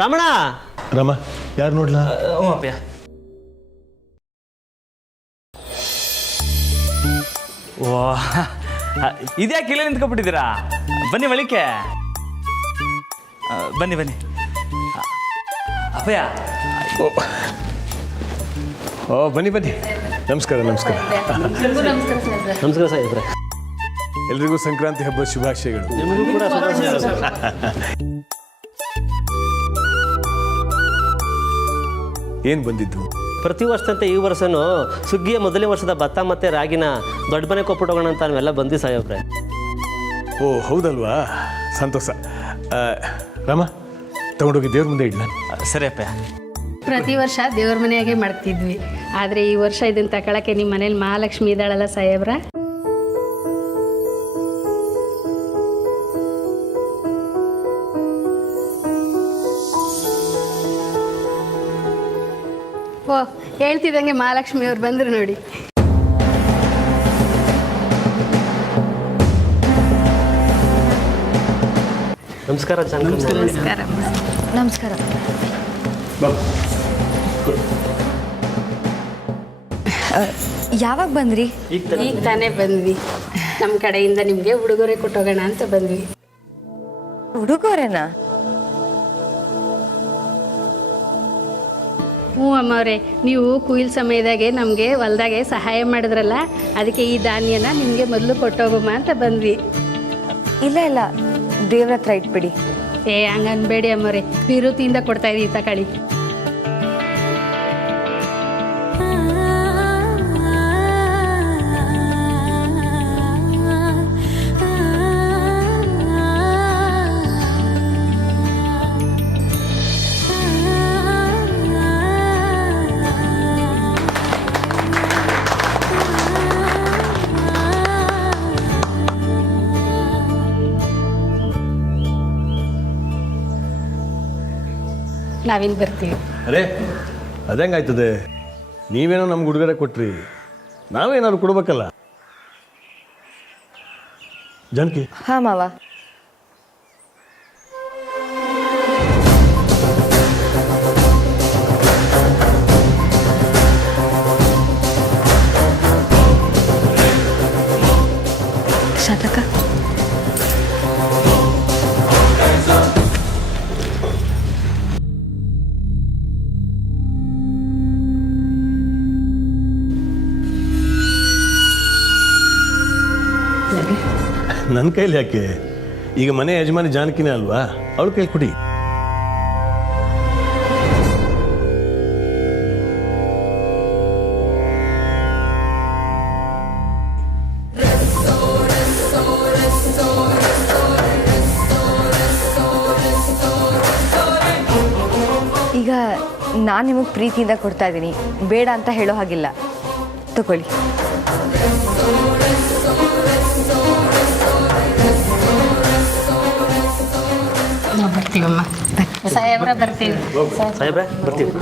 ರಮಣ. ರಾಮ, ಯಾರು ನೋಡ್ಲಾ? ಹ್ಞೂ ಅಪ್ಪಯ್ಯ. ಓ, ಇದ್ಯಾಕೆ ಇಲ್ಲೇ ನಿಂತ್ಕೊಬಿಟ್ಟಿದ್ದೀರಾ? ಬನ್ನಿ ಒಳಿಕೆ. ಬನ್ನಿ ಬನ್ನಿ ಅಪ್ಪಯ್ಯ. ಓ ಬನ್ನಿ ಬನ್ನಿ. ನಮಸ್ಕಾರ ನಮಸ್ಕಾರ. ನಮಸ್ಕಾರ ಸಾಹೇಬ್ರೆ. ಎಲ್ರಿಗೂ ಸಂಕ್ರಾಂತಿ ಹಬ್ಬದ ಶುಭಾಶಯಗಳು. ನಿಮಗೂ ಕೂಡ ಏನು ಬಂದಿದ್ದು? ಪ್ರತಿ ವರ್ಷದಂತೆ ಈ ವರ್ಷನೂ ಸುಗ್ಗಿಯ ಮೊದಲನೇ ವರ್ಷದ ಭತ್ತ ಮತ್ತು ರಾಗಿನ ದೊಡ್ಡ ಮನೆ ಕೊಟ್ಬಿಟ್ಟೋಗೋಣ ಅಂತ ನಾವೆಲ್ಲ ಬಂದ್ವಿ ಸಾಹೇಬ್ರೆ. ಓ ಹೌದಲ್ವಾ, ಸಂತೋಷ. ರಾಮ, ತಗೊಂಡೋಗಿ ದೇವ್ರ ಮುಂದೆ ಇಡ್ಲ. ಸರಿ ಅಪ್ಪಯ್ಯ. ಪ್ರತಿ ವರ್ಷ ದೇವ್ರ ಮನೆಯಾಗೆ ಮಾಡ್ತಿದ್ವಿ, ಆದರೆ ಈ ವರ್ಷ ಇದನ್ನು ತಗೊಳಕ್ಕೆ ನಿಮ್ಮ ಮನೇಲಿ ಮಹಾಲಕ್ಷ್ಮಿ ಇದ್ದಾಳಲ್ಲ ಸಾಹೇಬ್ರ. ಓ, ಹೇಳ್ತಿದ್ದಂಗೆ ಮಹಾಲಕ್ಷ್ಮಿ ಅವ್ರು ಬಂದರು ನೋಡಿ. ನಮಸ್ಕಾರ. ನಮಸ್ಕಾರ. ನಮಸ್ಕಾರ. ಯಾವಾಗ ಬಂದ್ರಿ? ಈಗ ತಾನೇ ಬಂದ್ವಿ. ನಮ್ಮ ಕಡೆಯಿಂದ ನಿಮಗೆ ಉಡುಗೊರೆ ಕೊಟ್ಟೋಗೋಣ ಅಂತ ಬಂದ್ವಿ. ಉಡುಗೊರೆನಾ? ಹ್ಞೂ ಅಮ್ಮವ್ರೆ, ನೀವು ಕುಯ್ಲ್ ಸಮಯದಾಗೆ ನಮಗೆ ಹೊಲ್ದಾಗೆ ಸಹಾಯ ಮಾಡಿದ್ರಲ್ಲ, ಅದಕ್ಕೆ ಈ ಧಾನ್ಯನ ನಿಮಗೆ ಮೊದಲು ಕೊಟ್ಟೋಗಮ್ಮ ಅಂತ ಬಂದ್ವಿ. ಇಲ್ಲ ಇಲ್ಲ, ದೇವ್ರ ಹತ್ರ ಇಟ್ಬಿಡಿ. ಏ ಹಂಗನ್ಬೇಡಿ ಅಮ್ಮವ್ರೆ, ವಿರುತಿಯಿಂದ ಕೊಡ್ತಾ ಇದೀವಿ, ತಗೊಳ್ಳಿ. ನಾವಿಲ್ಲಿ ಬರ್ತೀವಿ. ಅರೇ ಅದಂಗಾಯ್ತದೆ, ನೀವೇನೋ ನಮ್ಗೆ ಉಡುಗೊರೆ ಕೊಟ್ರಿ, ನಾವೇನಾದ್ರು ಕೊಡ್ಬೇಕಲ್ಲ. ಜನಕಿ. ಹಾಂ ಮಾವ. ಶಾತಕ. ನನ್ನ ಕೈಲಿ ಯಾಕೆ? ಈಗ ಮನೆ ಯಜಮಾನಿ ಜಾನಕಿನೇ ಅಲ್ವಾ, ಅವಳ ಕೈ ಕೊಡಿ. ಈಗ ನಾನು ನಿಮಗೆ ಪ್ರೀತಿಯಿಂದ ಕೊಡ್ತಾ ಇದ್ದೀನಿ, ಬೇಡ ಅಂತ ಹೇಳೋ ಹಾಗಿಲ್ಲ. ತಗೊಳ್ಳಿ. ಬರ್ತೀವಮ್ಮ, ಸಾಹೇಬ್ರ ಬರ್ತೀವಿ. ಸಾಹೇಬ್ರೆ ಬರ್ತೀವಿ.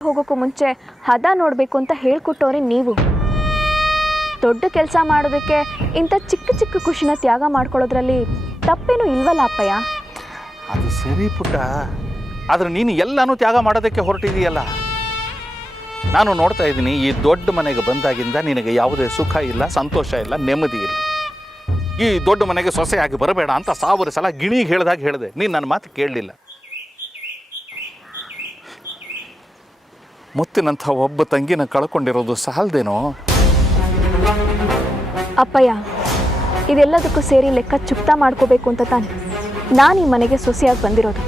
ಹೋಗೋಕ್ಕೂ ಮುಂಚೆ ಹದ ನೋಡಬೇಕು ಅಂತ ಹೇಳ್ಕೊಟ್ಟವ್ರೆ ನೀವು. ದೊಡ್ಡ ಕೆಲಸ ಮಾಡೋದಕ್ಕೆ ಇಂಥ ಚಿಕ್ಕ ಚಿಕ್ಕ ಖುಷಿನ ತ್ಯಾಗ ಮಾಡ್ಕೊಳ್ಳೋದ್ರಲ್ಲಿ ತಪ್ಪೇನೂ ಇಲ್ವಲ್ಲ ಅಪ್ಪಯ್ಯ? ಅದು ಸರಿ ಪುಟ್ಟ, ಆದರೆ ನೀನು ಎಲ್ಲನೂ ತ್ಯಾಗ ಮಾಡೋದಕ್ಕೆ ಹೊರಟಿದೆಯಲ್ಲ. ನಾನು ನೋಡ್ತಾ ಇದ್ದೀನಿ, ಈ ದೊಡ್ಡ ಮನೆಗೆ ಬಂದಾಗಿಂದ ನಿನಗೆ ಯಾವುದೇ ಸುಖ ಇಲ್ಲ, ಸಂತೋಷ ಇಲ್ಲ, ನೆಮ್ಮದಿ ಇಲ್ಲ. ಈ ದೊಡ್ಡ ಮನೆಗೆ ಸೊಸೆಯಾಗಿ ಬರಬೇಡ ಅಂತ 1000 ಸಲ ಗಿಣಿಗೆ ಹೇಳಿದಾಗ ಹೇಳಿದೆ, ನೀನು ನನ್ನ ಮಾತು ಕೇಳಲಿಲ್ಲ. ಮುತ್ತಿನಂಥ ಒಬ್ಬ ತಂಗಿನ ಕಳ್ಕೊಂಡಿರೋದು ಸಾಲದೇನೋ? ಅಪ್ಪಯ್ಯ, ಇದೆಲ್ಲದಕ್ಕೂ ಸೇರಿ ಲೆಕ್ಕ ಚುಕ್ತಾ ಮಾಡ್ಕೋಬೇಕು ಅಂತ ತಾನೆ ನಾನು ಈ ಮನೆಗೆ ಸೊಸೆಯಾಗಿ ಬಂದಿರೋದು.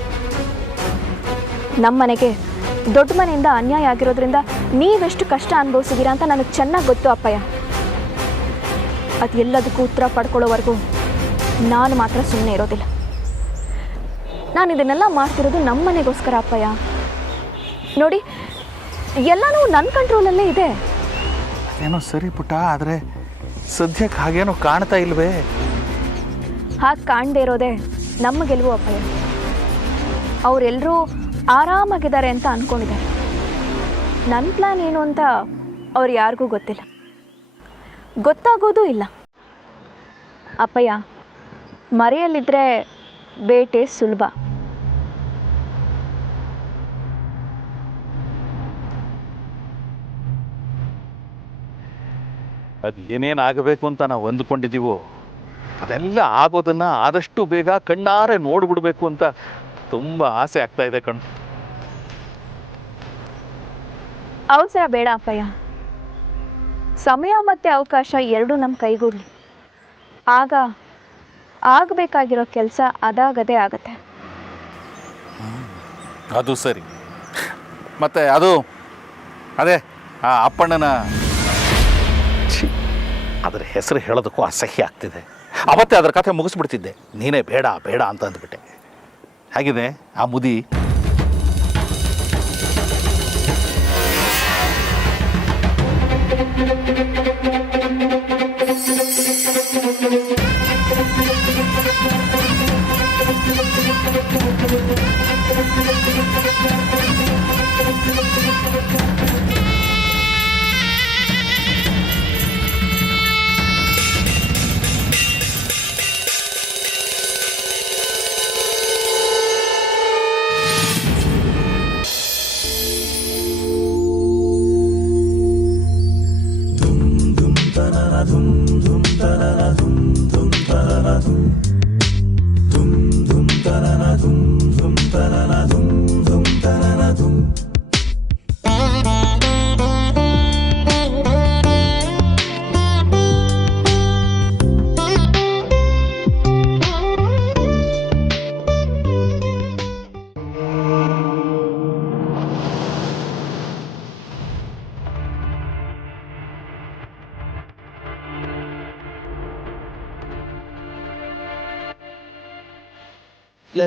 ನಮ್ಮ ಮನೆಗೆ ದೊಡ್ಡ ಮನೆಯಿಂದ ಅನ್ಯಾಯ ಆಗಿರೋದ್ರಿಂದ ನೀವೆಷ್ಟು ಕಷ್ಟ ಅನುಭವಿಸಿದ್ದೀರಾ ಅಂತ ನನಗೆ ಚೆನ್ನಾಗಿ ಗೊತ್ತು ಅಪ್ಪಯ್ಯ. ಅದೆಲ್ಲದಕ್ಕೂ ಉತ್ತರ ಪಡ್ಕೊಳ್ಳೋವರೆಗೂ ನಾನು ಮಾತ್ರ ಸುಮ್ಮನೆ ಇರೋದಿಲ್ಲ. ನಾನು ಇದನ್ನೆಲ್ಲ ಮಾಡ್ತಿರೋದು ನಮ್ಮ ಮನೆಗೋಸ್ಕರ ಅಪ್ಪಯ್ಯ. ನೋಡಿ, ಎಲ್ಲನೂ ನನ್ನ ಕಂಟ್ರೋಲಲ್ಲೇ ಇದೆ. ಅದೇನೋ ಸರಿ ಪುಟ್ಟ, ಆದರೆ ಸದ್ಯಕ್ಕೆ ಹಾಗೇನೋ ಕಾಣ್ತಾ ಇಲ್ವೇ? ಹಾಗೆ ಕಾಣದೇ ಇರೋದೆ ನಮ್ಮ ಗೆಲುವು ಅಪ್ಪಯ್ಯ. ಅವರೆಲ್ಲರೂ ಆರಾಮಾಗಿದ್ದಾರೆ ಅಂತ ಅಂದ್ಕೊಂಡಿದ್ದಾರೆ. ನನ್ನ ಪ್ಲ್ಯಾನ್ ಏನು ಅಂತ ಅವ್ರು ಯಾರಿಗೂ ಗೊತ್ತಿಲ್ಲ, ಗೊತ್ತಾಗೋದೂ ಇಲ್ಲ. ಅಪ್ಪಯ್ಯ, ಮರೆಯಲ್ಲಿದ್ದರೆ ಬೇಟೆ ಸುಲಭ. ಅದು ಏನೇನು ಆಗಬೇಕು ಅಂತ ನಾವು ಅಂದ್ಕೊಂಡಿದ್ದೀವೋ ಅದೆಲ್ಲ ಆಗೋದನ್ನು ಆದಷ್ಟು ಬೇಗ ಕಣ್ಣಾರೆ ನೋಡಿಬಿಡ್ಬೇಕು ಅಂತ ತುಂಬ ಆಸೆ ಆಗ್ತಾ ಇದೆ ಕಣ್. ಅವಸರ ಬೇಡ ಅಪ್ಪಯ್ಯ. ಸಮಯ ಮತ್ತು ಅವಕಾಶ ಎರಡೂ ನಮ್ಮ ಕೈಗೂಡಲಿ. ಆಗ ಆಗಬೇಕಾಗಿರೋ ಕೆಲಸ ಅದಾಗದೇ ಆಗತ್ತೆ. ಅದು ಸರಿ. ಮತ್ತೆ ಅದೇ ಆ ಅಪ್ಪಣ್ಣನ ಅದರ ಹೆಸರು ಹೇಳೋದಕ್ಕೂ ಅಸಹ್ಯ ಆಗ್ತಿದೆ. ಅವತ್ತೇ ಅದರ ಕಥೆ ಮುಗಿಸ್ಬಿಡ್ತಿದ್ದೆ, ನೀನೇ ಬೇಡ ಬೇಡ ಅಂತ ಅಂದ್ಬಿಟ್ಟೆ. ಹೇಗಿದೆ ಆ ಮುದಿ?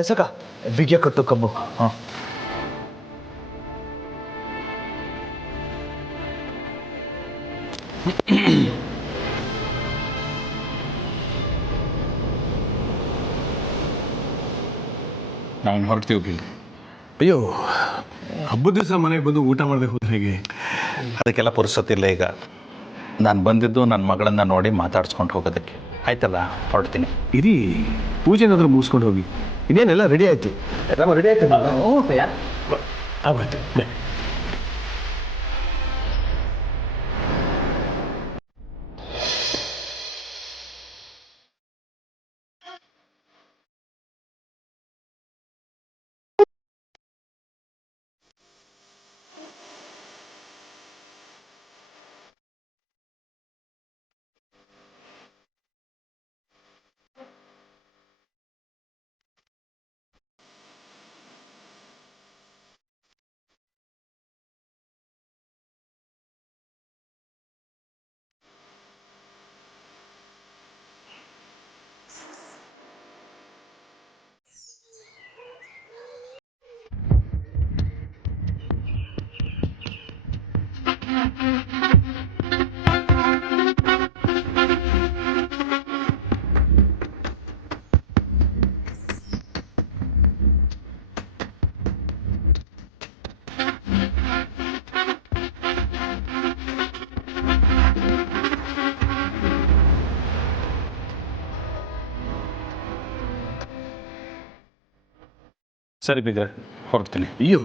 ಸಕ ಬಿಗಿಯ ಕಟ್ಟು ಕಮ್ಮು. ಹಾಂ, ನಾವು ಹೊರಡ್ತೀವಿ. ಅಯ್ಯೋ, ಹಬ್ಬದ ದಿವಸ ಮನೆಗೆ ಬಂದು ಊಟ ಮಾಡದೆ ಹೋದ್ರೆ ಹೇಗೆ? ಅದಕ್ಕೆಲ್ಲ ಪುರ್ಸೊತ್ತಿಲ್ಲ ಈಗ. ನಾನು ಬಂದಿದ್ದು ನನ್ನ ಮಗಳನ್ನು ನೋಡಿ ಮಾತಾಡ್ಸ್ಕೊಂಡು ಹೋಗೋದಕ್ಕೆ. ಆಯ್ತಲ್ಲ, ಹೊರಡ್ತೀನಿ. ಇರಿ, ಪೂಜೆ ಏನಾದರೂ ಮುಗಿಸ್ಕೊಂಡು ಹೋಗಿ. ಇನ್ನೇನೆಲ್ಲ ರೆಡಿ ಆಯಿತು. ರೆಡಿ ಆಯ್ತು. ಆಗೋಯ್ತು. ಸರಿ ಬೀಗ್ರೆ, ಹೊರಡ್ತೀನಿ. ಅಯ್ಯೋ,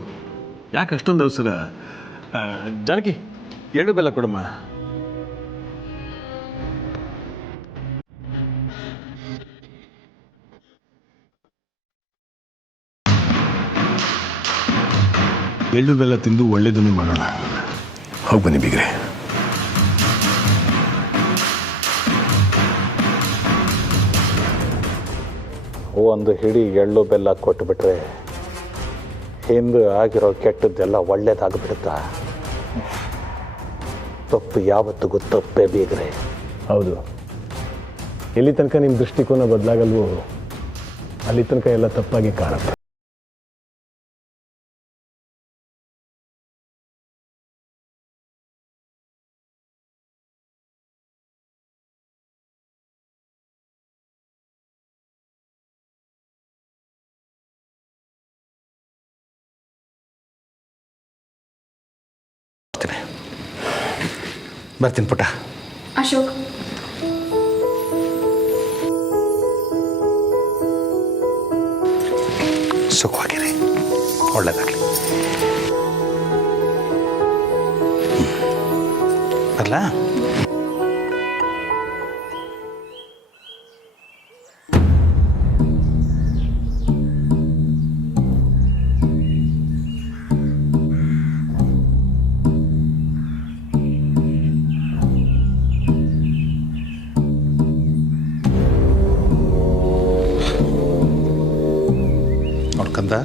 ಯಾಕೆ ಅಷ್ಟೊಂದು ಅವಸರ? ಜಾನಕಿ, ಎಳ್ಳು ಬೆಲ್ಲ ಕೊಡಮ್ಮ. ಎಳ್ಳು ಬೆಲ್ಲ ತಿಂದು ಒಳ್ಳೇದನ್ನು ಮಾಡೋಣ. ಹೋಗಿ ಬನ್ನಿ ಬೀಗ್ರೆ. ಒಂದು ಹಿಡಿ ಎಳ್ಳು ಬೆಲ್ಲ ಕೊಟ್ಟುಬಿಟ್ರೆ ಹಿಂದೆ ಆಗಿರೋ ಕೆಟ್ಟದ್ದೆಲ್ಲ ಒಳ್ಳೇದಾಗ್ಬಿಡುತ್ತಾ? ತಪ್ಪು ಯಾವತ್ತಿಗೂ ತಪ್ಪೇ ಬೀಗ್ರೆ. ಹೌದು, ಎಲ್ಲಿ ತನಕ ನಿಮ್ಮ ದೃಷ್ಟಿಕೋನ ಬದಲಾಗಲ್ವೋ ಅಲ್ಲಿ ತನಕ ಎಲ್ಲ ತಪ್ಪಾಗಿ ಕಾಣುತ್ತೆ. ಬರ್ತೀನಿ ಪುಟ್ಟ. ಅಶೋಕ್, ಸುಖವಾಗಿರಿ, ಒಳ್ಳೆಯದಾಗಲಿ. ಅಲ್ಲ ನೋಡ್ಕಂದ,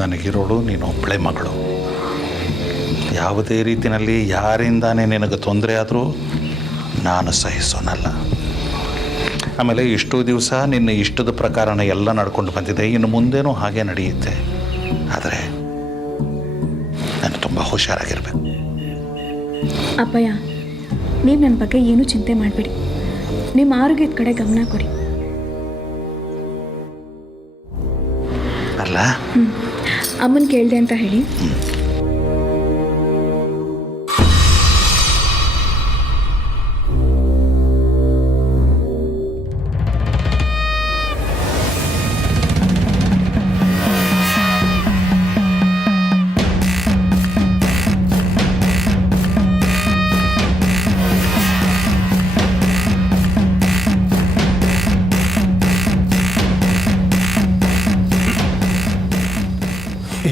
ನನಗಿರೋಳು ನೀನು ಒಬ್ಬಳೆ ಮಗಳು. ಯಾವುದೇ ರೀತಿಯಲ್ಲಿ ಯಾರಿಂದಾನೇ ನಿನಗೆ ತೊಂದರೆ ಆದರೂ ನಾನು ಸಹಿಸೋನಲ್ಲ. ಆಮೇಲೆ ಇಷ್ಟು ದಿವಸ ನಿನ್ನ ಇಷ್ಟದ ಪ್ರಕಾರನೇ ಎಲ್ಲ ನಡ್ಕೊಂಡು ಬಂದಿದೆ, ಇನ್ನು ಮುಂದೇನೂ ಹಾಗೆ ನಡೆಯುತ್ತೆ. ಆದರೆ ನಾನು ತುಂಬ ಹುಷಾರಾಗಿರ್ಬೇಕು. ಅಪ್ಪಯ್ಯ, ನೀವು ನನ್ನ ಬಗ್ಗೆ ಏನೂ ಚಿಂತೆ ಮಾಡಬೇಡಿ. ನಿಮ್ಮ ಆರೋಗ್ಯದ ಕಡೆ ಗಮನ ಕೊಡಿ. ಅಲ್ಲ, ಅಮ್ಮನ ಕೇಳಿದೆ ಅಂತ ಹೇಳಿ.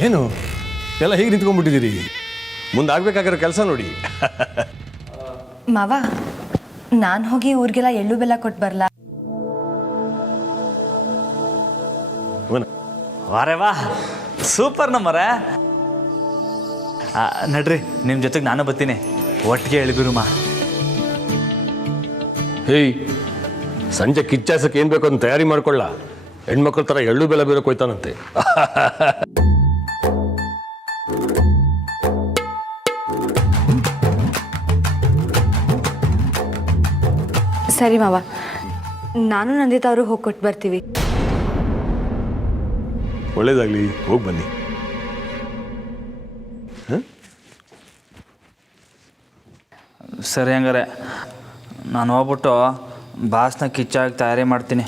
ಏನು ಎಲ್ಲ ಹೀಗೆ ನಿಂತ್ಕೊಂಡ್ಬಿಟ್ಟಿದ್ದೀರಿ? ಮುಂದೆ ಆಗ್ಬೇಕಾಗಿರೋ ಕೆಲಸ ನೋಡಿ. ಮಾವ, ನಾನು ಹೋಗಿ ಊರಿಗೆಲ್ಲ ಎಳ್ಳು ಬೆಲ್ಲ ಕೊಟ್ಟು ಬರಲಾ? ವಾರೇ ವಾ, ಸೂಪರ್ ನಮ್ಮರ. ನಡ್ರಿ, ನಿಮ್ಮ ಜೊತೆಗೆ ನಾನು ಬರ್ತೀನಿ, ಒಟ್ಟಿಗೆ ಎಳ್ಬಿರುಮ. ಹೇಯ್, ಸಂಜೆ ಕಿಚ್ಚಾಸಕ್ಕೆ ಏನು ಬೇಕು ಅಂತ ತಯಾರಿ ಮಾಡ್ಕೊಳ್ಳ. ಹೆಣ್ಮಕ್ಳ ಥರ ಎಳ್ಳು ಬೆಲ್ಲ ಬೇರೆ ಕೊಯ್ತಾನಂತೆ. ಸರಿ ಮಾವ, ನಾನು ನಂದಿತಾ ಅವರು ಹೋಗಿ ಕೊಟ್ಟು ಬರ್ತೀವಿ. ಒಳ್ಳೇದಾಗಲಿ, ಹೋಗಿ ಬನ್ನಿ. ಸರಿ ಹಂಗಾರೆ ನಾನು ಹೋಗ್ಬಿಟ್ಟು ಬಾಸ್ನ ಕಿಚ್ಚಾಗಿ ತಯಾರಿ ಮಾಡ್ತೀನಿ.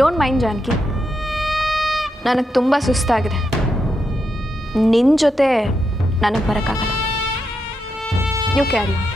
ಡೋಂಟ್ ಮೈಂಡ್ ಜಾನಕಿ, ನನಗೆ ತುಂಬ ಸುಸ್ತಾಗಿದೆ. ನಿನ್ನ ಜೊತೆ ನನಗೆ ಬರೋಕ್ಕಾಗಲ್ಲ. You carry on.